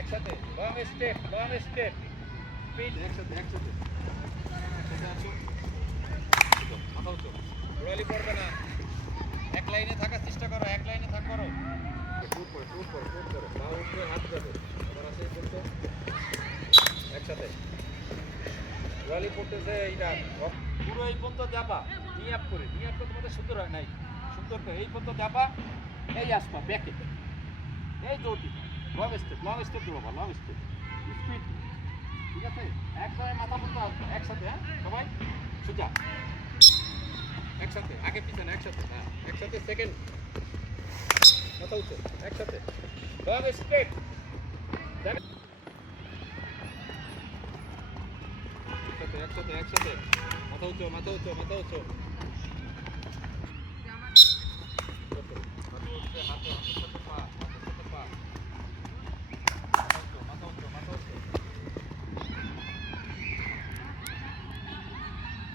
একসাথে long step long step speed একসাথে একসাথে। মাথা উঁচু। পড়বে না। এক লাইনে থাকার চেষ্টা করো এক লাইনে থাক করো। টুট করে টুট করে টুট করে পা উপরে হাত যাবে। আসে এই পর্যন্ত একসাথে। ঘোরালি পড়তেছে এইটা। পুরো এই পর্যন্ত যাবা। নিয়ে আপ করে। নিয়ে আপ করে তোমাদের সুন্দর হয় নাই। সুন্দর করে এই পর্যন্ত যাবা। এই আসবা ব্যাকে এই লং স্টেপ লং স্টেপ দেবো লং স্টেপ স্পিড ঠিক আছে? একদম মাথা আসবে একসাথে হ্যাঁ? সবাই? সোজা। একসাথে, আগে পিছনে, একসাথে হ্যাঁ। একসাথে সেকেন্ড মাথা উঠে একসাথে। লং স্টেপ একসাথে একসাথে একসাথে। মাথা উঁচু মাথা উঁচু মাথা উঁচু।